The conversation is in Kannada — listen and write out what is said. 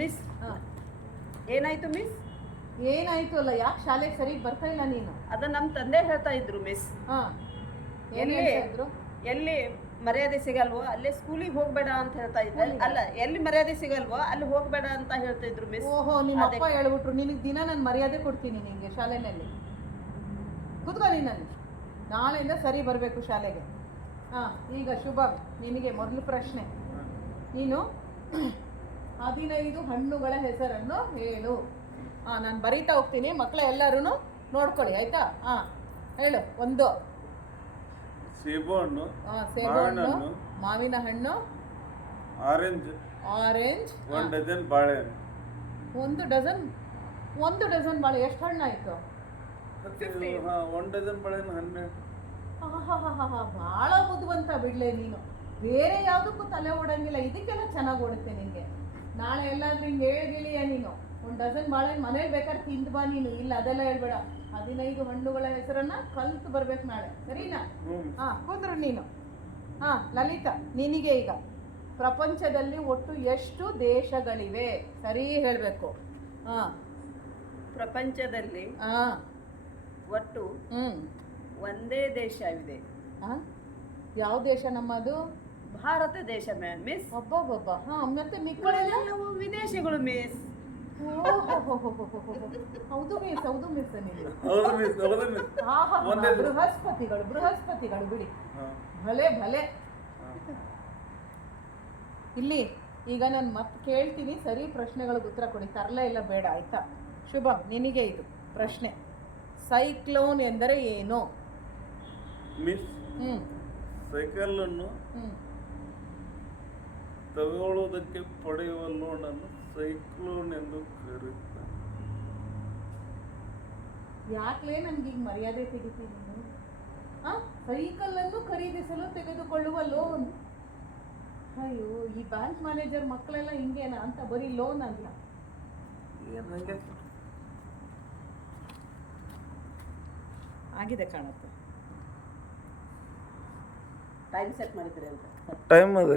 ಮಿಸ್ ಹಾಂ ಏನಾಯ್ತು ಮಿಸ್? ಏನಾಯ್ತು ಅಲ್ಲ, ಯಾಕೆ ಶಾಲೆಗೆ ಸರಿಗೆ ಬರ್ತಾ ಇಲ್ಲ ನೀನು? ಅದ ನಮ್ಮ ತಂದೆ ಹೇಳ್ತಾ ಇದ್ರು ಮಿಸ್. ಹಾಂ ಏನು ಎಲ್ಲಿ ಹೇಳ್ತಾ ಇದ್ರು? ಎಲ್ಲಿ ಮರ್ಯಾದೆ ಸಿಗಲ್ವೋ ಅಲ್ಲೇ ಸ್ಕೂಲಿಗೆ ಹೋಗ್ಬೇಡ ಅಂತ ಹೇಳ್ತಾ ಇದ್ದೆ. ಅಲ್ಲ, ಎಲ್ಲಿ ಮರ್ಯಾದೆ ಸಿಗಲ್ವೋ ಅಲ್ಲಿ ಹೋಗ್ಬೇಡ ಅಂತ ಹೇಳ್ತಾ ಇದ್ರು ಮಿಸ್. ಓಹೋ, ನಿಮ್ಮ ಅಪ್ಪ ಹೇಳ್ಬಿಟ್ರು ನಿನಗೆ ದಿನ ನಾನು ಮರ್ಯಾದೆ ಕೊಡ್ತೀನಿ ನಿನಗೆ ಶಾಲೆಯಲ್ಲಿ. ಕೂತ್ಕೊ ನೀನಲ್ಲಿ, ನಾಳೆಯಿಂದ ಸರಿ ಬರಬೇಕು ಶಾಲೆಗೆ. ಹಾಂ, ಈಗ ಶುಭ, ನಿನಗೆ ಮೊದಲು ಪ್ರಶ್ನೆ. ನೀನು 15 ಹಣ್ಣುಗಳ ಹೆಸರನ್ನು ಹೇಳು. ಹಾಂ, ನಾನು ಬರೀತಾ ಹೋಗ್ತೀನಿ, ಮಕ್ಕಳ ಎಲ್ಲರೂ ನೋಡ್ಕೊಳ್ಳಿ ಆಯಿತಾ? ಹಾಂ ಹೇಳು. 1 ಸೇಬು ಹಣ್ಣು, ಸೇಬು ಹಣ್ಣು, ಮಾವಿನ ಹಣ್ಣು, ಆರೆಂಜ್, 1 ಡಜನ್ ಬಾಳೆಹಣ್ಣು. 1 ಡಜನ್ ಬಾಳೆ ಎಷ್ಟು ಹಣ್ಣಾಯಿತು? 1 ಡಜನ್ ಬಾಳೆಹಣ್ಣು 12. ಭಾಳ ಬುದ್ಧಿವಂತ ಬಿಡ್ಲೆ ನೀನು. ಬೇರೆ ಯಾವುದಕ್ಕೂ ತಲೆ ಓಡಂಗಿಲ್ಲ, ಇದಕ್ಕೆಲ್ಲ ಚೆನ್ನಾಗಿ ಓಡುತ್ತೆ ನಿನಗೆ. ನಾಳೆ ಎಲ್ಲಾದ್ರೂ ಹಿಂಗೆ ಹೇಳ್ಗಿಳಿಯ ನೀನು. 1 ಡಜನ್ ಬಾಳೆಹಣ್ಣು ಮನೇಲಿ ಬೇಕಾದ್ರೆ ತಿಂದು ಬಾ ನೀನು, ಇಲ್ಲ ಅದೆಲ್ಲ ಹೇಳ್ಬೇಡ. 15 ಹಣ್ಣುಗಳ ಹೆಸರನ್ನ ಕಲ್ತು ಬರ್ಬೇಕು ನಾಳೆ, ಸರಿನಾ? ಹಾಂ, ಕುಂದ್ರು ನೀನು. ಹಾಂ ಲಲಿತಾ, ನಿನಗೆ ಈಗ ಪ್ರಪಂಚದಲ್ಲಿ ಒಟ್ಟು ಎಷ್ಟು ದೇಶಗಳಿವೆ? ಸರಿ ಹೇಳಬೇಕು. ಹಾಂ, ಪ್ರಪಂಚದಲ್ಲಿ ಹಾಂ, ಒಟ್ಟು ಒಂದೇ ದೇಶವಿದೆ. ಹಾಂ, ಯಾವ ದೇಶ ನಮ್ಮದು? ಭಾರತ ದೇಶ ಮಿಸ್. ಒಬ್ಬೊಬ್ಬೊಬ್ಬ. ಹಾಂ, ಮತ್ತೆ ಮಿಕ್ಕಳೆಲ್ಲ ಎಲ್ಲವೂ ವಿದೇಶಿಗಳು ಮಿಸ್. ಹೌದು ಮಿಸ್, ಹೌದು ಮಿಸ್. ನೀವು ಹೌದು ಮಿಸ್, ಹೌದು ಮಿಸ್. ಬೃಹಸ್ಪತಿಗಳು ಬಿಡಿ. ಭಲೆ ಭಲೆ. ಇಲ್ಲಿ ಈಗ ನಾನು ಮತ್ತೆ ಕೇಳ್ತೀನಿ, ಸರಿ ಪ್ರಶ್ನೆಗಳಿಗೆ ಉತ್ತರ ಕೊಡಿ, ತರಲೇ ಇಲ್ಲ ಬೇಡ ಆಯ್ತಾ? ಶುಭ, ನಿನಗೆ ಇದು ಪ್ರಶ್ನೆ. ಸೈಕ್ಲೋನ್ ಎಂದರೆ ಏನು? ಮಿಸ್, ಸೈಕಲ್ ಅನ್ನು ತಗೊಳ್ಳೋದಕ್ಕೆ ಪಡೆಯುವ ಲೋನನ್ನು ಸೈಕ್ಲೋನ್ ಎಂದು ಕರೆಯುತ್ತಾರೆ. ಯಾಕಲೇ ನನ್ಗೆ ಈಗ ಮರ್ಯಾದೆ ತೆಗಿತೀನಿ ನೀನು? ಸೈಕಲನ್ನು ಖರೀದಿಸಲು ತೆಗೆದುಕೊಳ್ಳುವ ಲೋನ್. ಅಯ್ಯೋ, ಈ ಬ್ಯಾಂಕ್ ಮ್ಯಾನೇಜರ್ ಮಕ್ಕಳೆಲ್ಲ ಹಿಂಗೇನಾ ಅಂತ, ಬರೀ ಲೋನ್ ಅಲ್ಲ. ಆಗಿದೆ ಕಾಣುತ್ತೆ. ಟೈಮ್ ಸೆಟ್ ಮಾಡಿದ್ರೆ ಅಂತ ಟೈಮ್ ಅದು